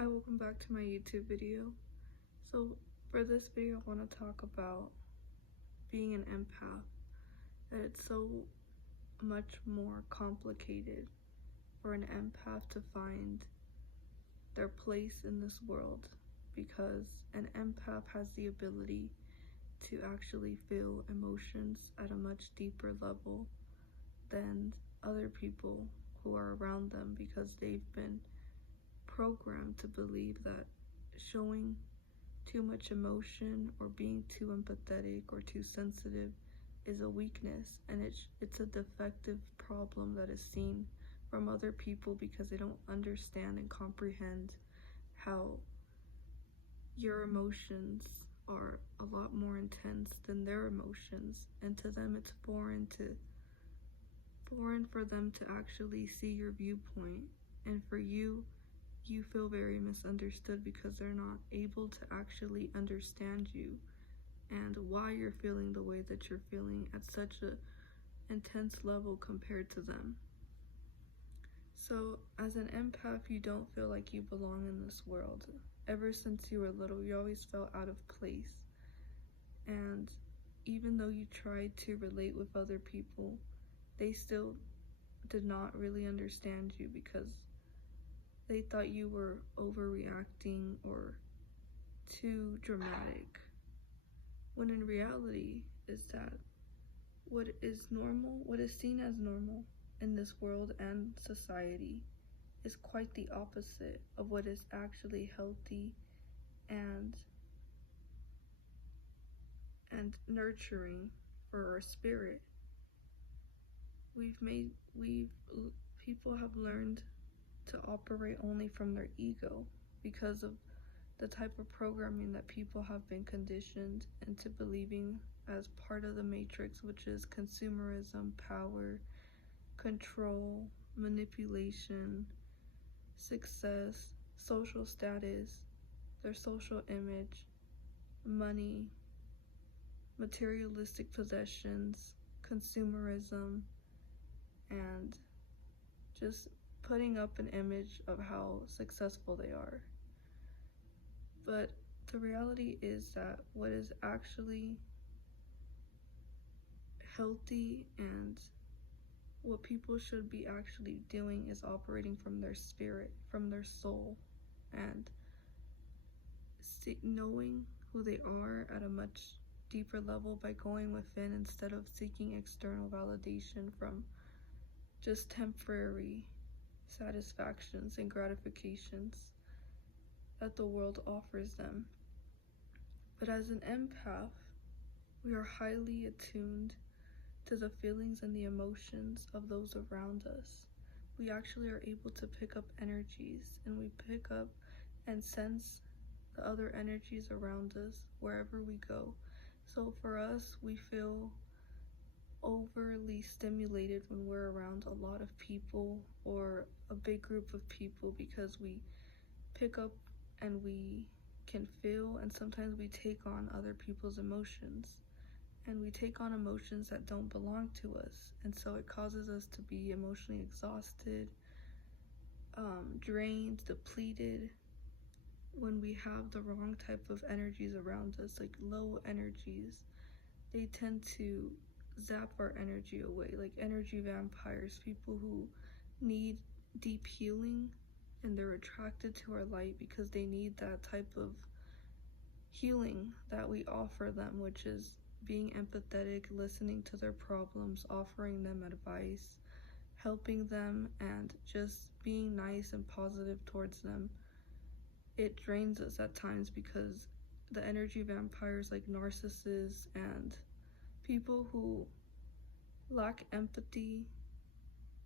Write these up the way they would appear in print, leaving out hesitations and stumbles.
Hi, welcome back to my YouTube video. So for this video, I want to talk about being an empath. That it's so much more complicated for an empath to find their place in this world, because an empath has the ability to actually feel emotions at a much deeper level than other people who are around them, because they've been programmed to believe that showing too much emotion or being too empathetic or too sensitive is a weakness, and it's a defective problem that is seen from other people because they don't understand and comprehend how your emotions are a lot more intense than their emotions, and to them it's foreign for them to actually see your viewpoint, and for you feel very misunderstood because they're not able to actually understand you and why you're feeling the way that you're feeling at such a intense level compared to them. So as an empath, you don't feel like you belong in this world. Ever since you were little, you always felt out of place, and even though you tried to relate with other people, they still did not really understand you because they thought you were overreacting or too dramatic, when in reality is that what is seen as normal in this world and society is quite the opposite of what is actually healthy and nurturing for our spirit. People have learned to operate only from their ego because of the type of programming that people have been conditioned into believing as part of the matrix, which is consumerism, power, control, manipulation, success, social status, their social image, money, materialistic possessions, consumerism, and just putting up an image of how successful they are. But the reality is that what is actually healthy and what people should be actually doing is operating from their spirit, from their soul, and knowing who they are at a much deeper level by going within instead of seeking external validation from just temporary satisfactions and gratifications that the world offers them. But as an empath, we are highly attuned to the feelings and the emotions of those around us. We actually are able to pick up energies, and we pick up and sense the other energies around us wherever we go. So for us, we feel overly stimulated when we're around a lot of people or a big group of people, because we pick up and we can feel, and sometimes we take on other people's emotions, and we take on emotions that don't belong to us, and so it causes us to be emotionally exhausted, drained, depleted, when we have the wrong type of energies around us. Like low energies, they tend to zap our energy away, like energy vampires, people who need deep healing, and they're attracted to our light because they need that type of healing that we offer them, which is being empathetic, listening to their problems, offering them advice, helping them, and just being nice and positive towards them. It drains us at times because the energy vampires, like narcissists and people who lack empathy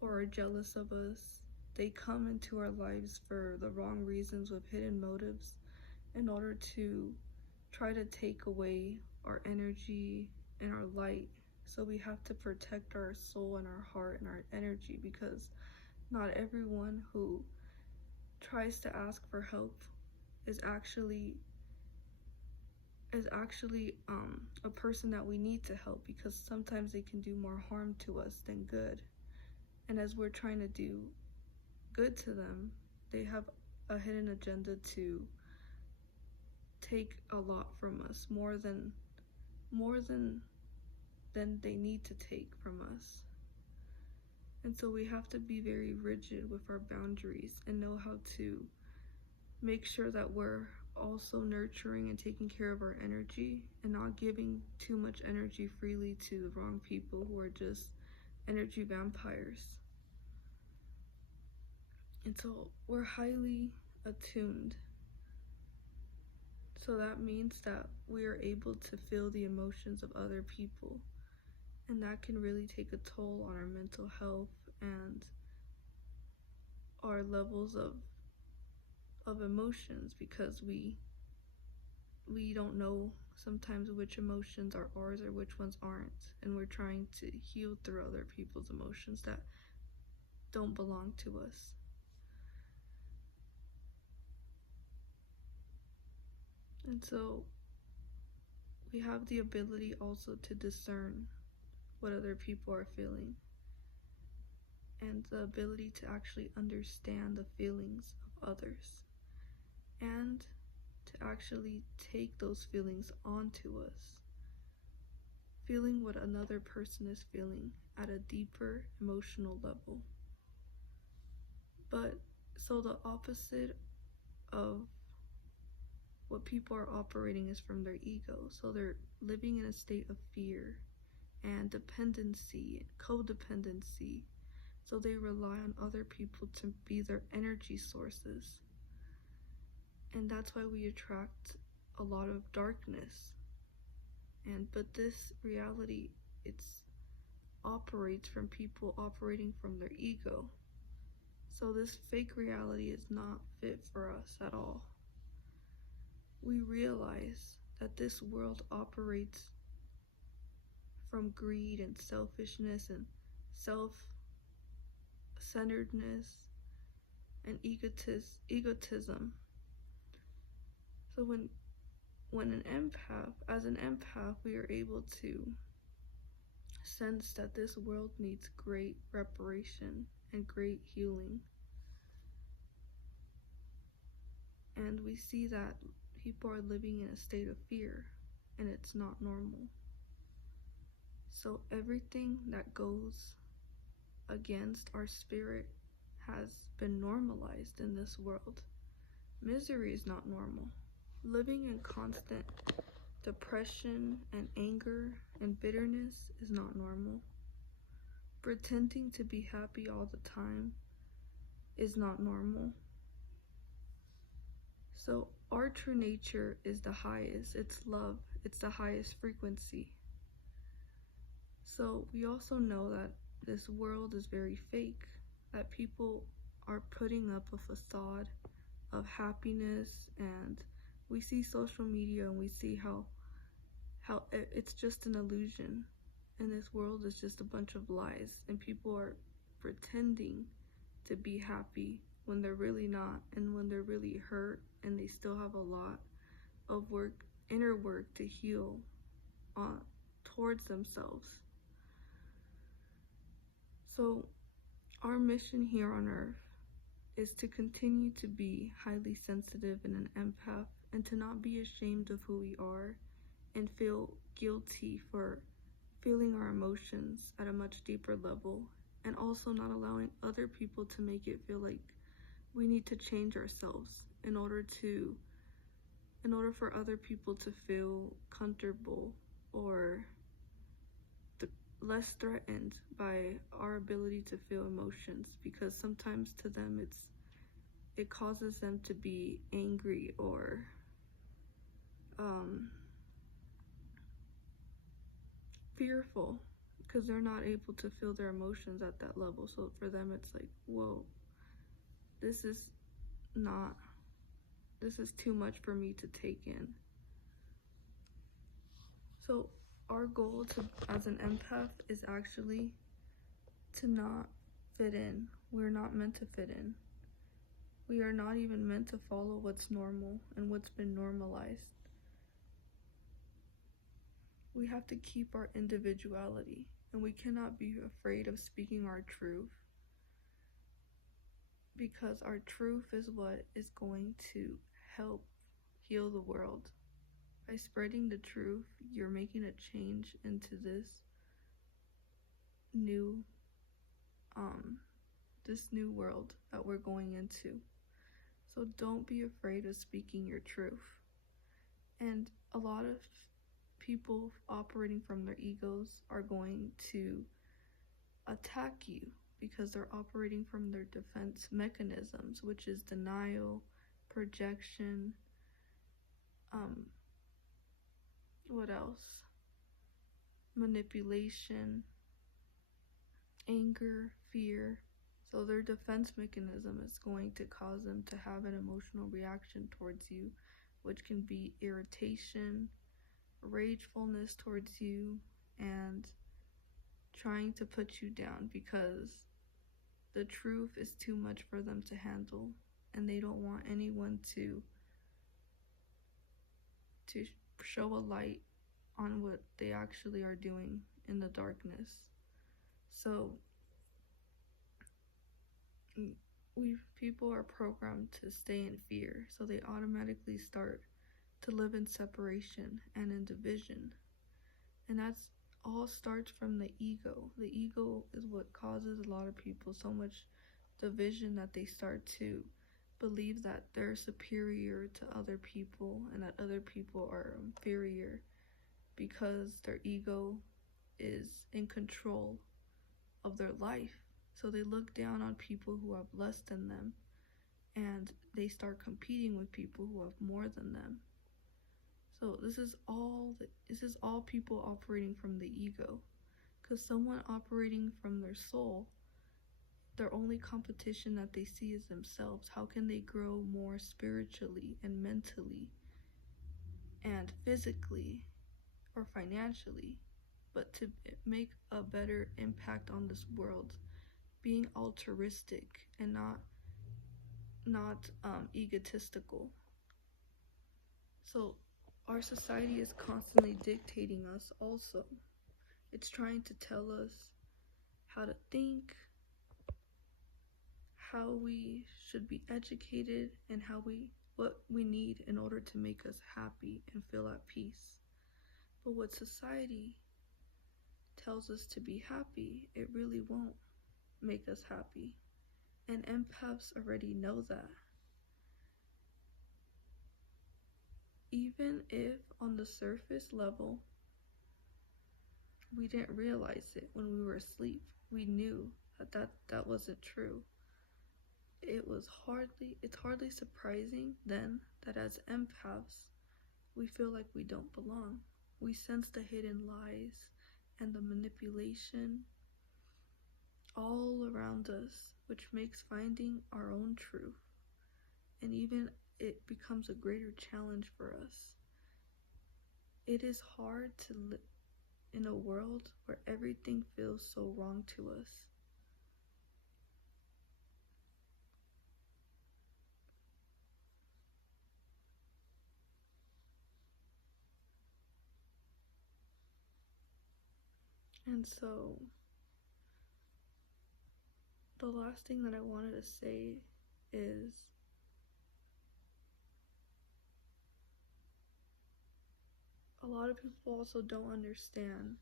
or are jealous of us, they come into our lives for the wrong reasons with hidden motives in order to try to take away our energy and our light. So we have to protect our soul and our heart and our energy, because not everyone who tries to ask for help is actually a person that we need to help, because sometimes they can do more harm to us than good. And as we're trying to do good to them, they have a hidden agenda to take a lot from us, more than they need to take from us. And so we have to be very rigid with our boundaries and know how to make sure that we're also nurturing and taking care of our energy and not giving too much energy freely to the wrong people who are just energy vampires. And so we're highly attuned. So that means that we are able to feel the emotions of other people. And that can really take a toll on our mental health and our levels of emotions, because we don't know sometimes which emotions are ours or which ones aren't, and we're trying to heal through other people's emotions that don't belong to us. And so we have the ability also to discern what other people are feeling, and the ability to actually understand the feelings of others, and to actually take those feelings onto us, feeling what another person is feeling at a deeper emotional level. But so the opposite of what people are operating is from their ego. So they're living in a state of fear and dependency and codependency. So they rely on other people to be their energy sources. And that's why we attract a lot of darkness. But this reality, it's operates from people operating from their ego. So this fake reality is not fit for us at all. We realize that this world operates from greed and selfishness and self-centeredness and egotism. So when as an empath, we are able to sense that this world needs great reparation and great healing. And we see that people are living in a state of fear, and it's not normal. So everything that goes against our spirit has been normalized in this world. Misery is not normal. Living in constant depression and anger and bitterness is not normal. Pretending to be happy all the time is not normal. So our true nature is the highest. It's love. It's the highest frequency. So we also know that this world is very fake, that people are putting up a facade of happiness, and we see social media and we see how it's just an illusion, and this world is just a bunch of lies, and people are pretending to be happy when they're really not, and when they're really hurt, and they still have a lot of inner work to heal towards themselves. So our mission here on earth is to continue to be highly sensitive and an empath, and to not be ashamed of who we are and feel guilty for feeling our emotions at a much deeper level, and also not allowing other people to make it feel like we need to change ourselves in order for other people to feel comfortable or less threatened by our ability to feel emotions, because sometimes to them it causes them to be angry or fearful, because they're not able to feel their emotions at that level. So for them it's like, whoa, this is too much for me to take in. So our goal as an empath is actually to not fit in. We're not meant to fit in. We are not even meant to follow what's normal and what's been normalized. We have to keep our individuality, and we cannot be afraid of speaking our truth, because our truth is what is going to help heal the world. By spreading the truth, you're making a change into new this new world that we're going into. So don't be afraid of speaking your truth. And a lot of people operating from their egos are going to attack you because they're operating from their defense mechanisms, which is denial, projection, what else? Manipulation, anger, fear. So their defense mechanism is going to cause them to have an emotional reaction towards you, which can be irritation, ragefulness towards you, and trying to put you down because the truth is too much for them to handle, and they don't want anyone to show a light on what they actually are doing in the darkness. So people are programmed to stay in fear, so they automatically start to live in separation and in division. And that's all starts from the ego. The ego is what causes a lot of people so much division that they start to believe that they're superior to other people and that other people are inferior because their ego is in control of their life. So they look down on people who have less than them, and they start competing with people who have more than them. So this is all people operating from the ego. Because someone operating from their soul, their only competition that they see is themselves. How can they grow more spiritually and mentally and physically or financially, but to make a better impact on this world, being altruistic and not egotistical. So our society is constantly dictating us also. It's trying to tell us how to think, how we should be educated, and what we need in order to make us happy and feel at peace. But what society tells us to be happy, it really won't make us happy. And empaths already know that. Even if on the surface level we didn't realize it when we were asleep, we knew that wasn't true. It's hardly surprising then that as empaths we feel like we don't belong. We sense the hidden lies and the manipulation all around us, which makes finding our own truth, and even it becomes a greater challenge for us. It is hard to live in a world where everything feels so wrong to us. And so the last thing that I wanted to say is a lot of people also don't understand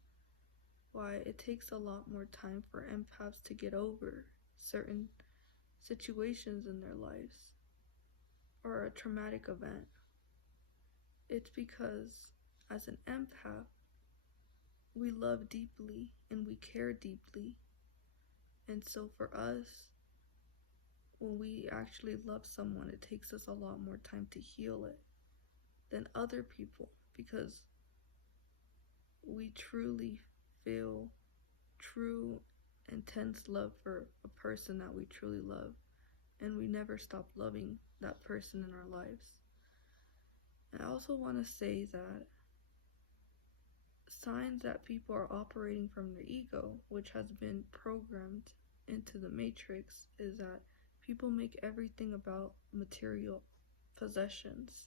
why it takes a lot more time for empaths to get over certain situations in their lives or a traumatic event. It's because as an empath, we love deeply and we care deeply. And so for us, when we actually love someone, it takes us a lot more time to heal it than other people, because we truly feel true, intense love for a person that we truly love, and we never stop loving that person in our lives. And I also want to say that signs that people are operating from their ego, which has been programmed into the matrix, is that people make everything about material possessions.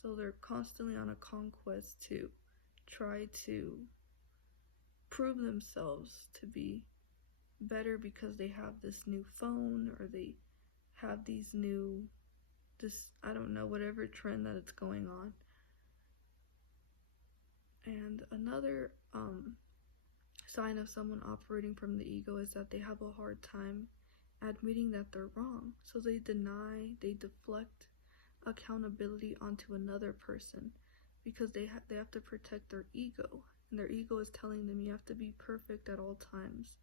So they're constantly on a conquest to try to prove themselves to be better because they have this new phone, or they have these new, I don't know, whatever trend that it's going on. And another sign of someone operating from the ego is that they have a hard time admitting that they're wrong. So they deflect accountability onto another person because they have to protect their ego. And their ego is telling them you have to be perfect at all times.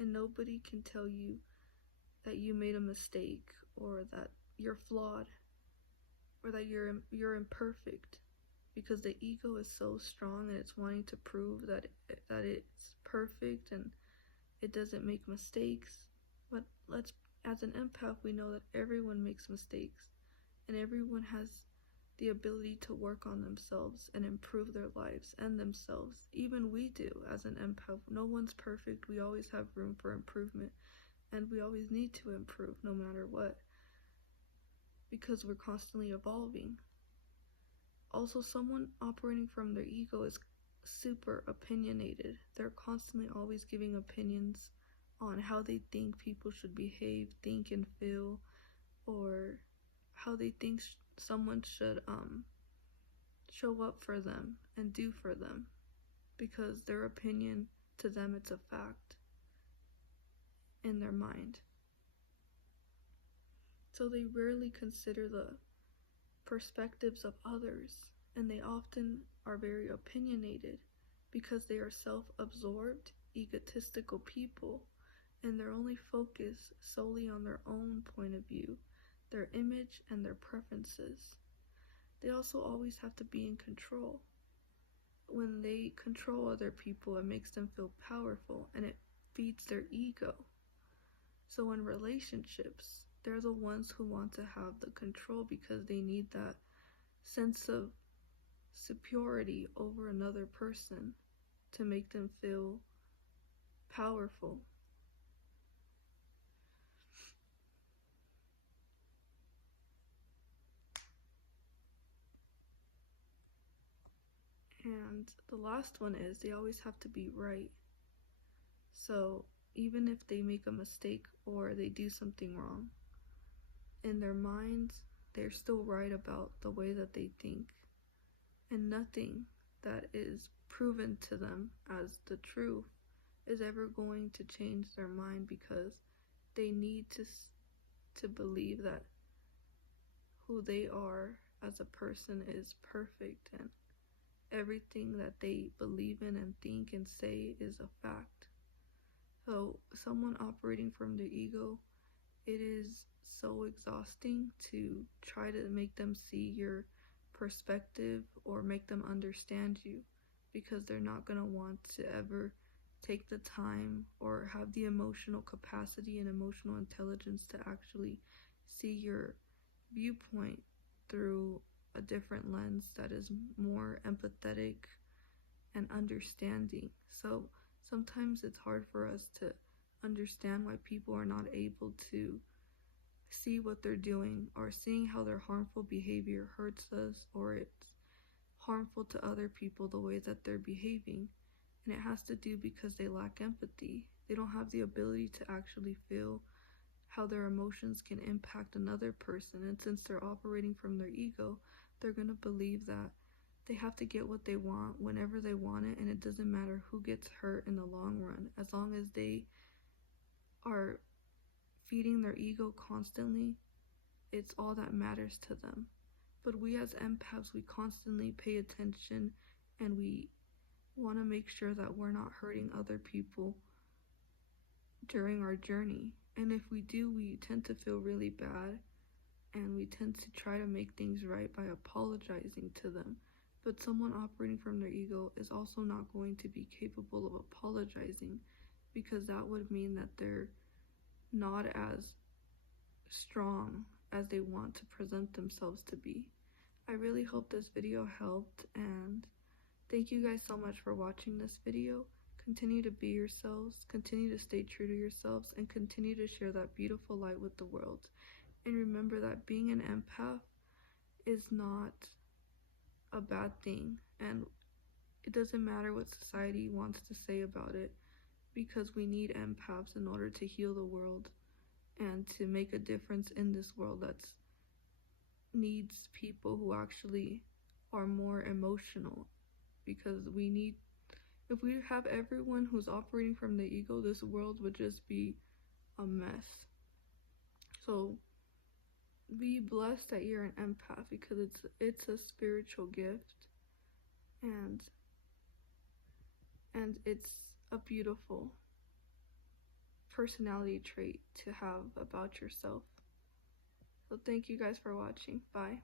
And nobody can tell you that you made a mistake or that you're flawed or that you're imperfect, because the ego is so strong and it's wanting to prove that it's perfect and it doesn't make mistakes. But as an empath, we know that everyone makes mistakes and everyone has the ability to work on themselves and improve their lives and themselves. Even we do as an empath. No one's perfect. We always have room for improvement, and we always need to improve no matter what, because we're constantly evolving. Also, someone operating from their ego is super opinionated. They're constantly always giving opinions on how they think people should behave, think, and feel, or how they think someone should show up for them and do for them, because their opinion, to them, it's a fact in their mind. So they rarely consider the perspectives of others, and they often are very opinionated because they are self-absorbed, egotistical people, and they're only focused solely on their own point of view, their image, and their preferences. They also always have to be in control. When they control other people, it makes them feel powerful and it feeds their ego. So in relationships, they're the ones who want to have the control because they need that sense of superiority over another person to make them feel powerful. And the last one is they always have to be right. So even if they make a mistake or they do something wrong, in their minds, they're still right about the way that they think. And nothing that is proven to them as the truth is ever going to change their mind, because they need to believe that who they are as a person is perfect, and everything that they believe in and think and say is a fact. So someone operating from their ego, it is so exhausting to try to make them see your perspective or make them understand you, because they're not going to want to ever take the time or have the emotional capacity and emotional intelligence to actually see your viewpoint through a different lens that is more empathetic and understanding. So sometimes it's hard for us to understand why people are not able to see what they're doing, or seeing how their harmful behavior hurts us, or it's harmful to other people the way that they're behaving. And it has to do because they lack empathy. They don't have the ability to actually feel how their emotions can impact another person. And since they're operating from their ego, they're going to believe that they have to get what they want whenever they want it, and it doesn't matter who gets hurt in the long run, as long as they are feeding their ego constantly. It's all that matters to them. But we as empaths, we constantly pay attention, and we want to make sure that we're not hurting other people during our journey. And if we do, we tend to feel really bad, and we tend to try to make things right by apologizing to them. But someone operating from their ego is also not going to be capable of apologizing, because that would mean that they're not as strong as they want to present themselves to be. I really hope this video helped, and thank you guys so much for watching this video. Continue to be yourselves, continue to stay true to yourselves, and continue to share that beautiful light with the world. And remember that being an empath is not a bad thing, and it doesn't matter what society wants to say about it, because we need empaths in order to heal the world and to make a difference in this world that needs people who actually are more emotional, because we need, if we have everyone who's operating from the ego, this world would just be a mess. So be blessed that you're an empath, because it's a spiritual gift, and it's a beautiful personality trait to have about yourself. So thank you guys for watching. Bye.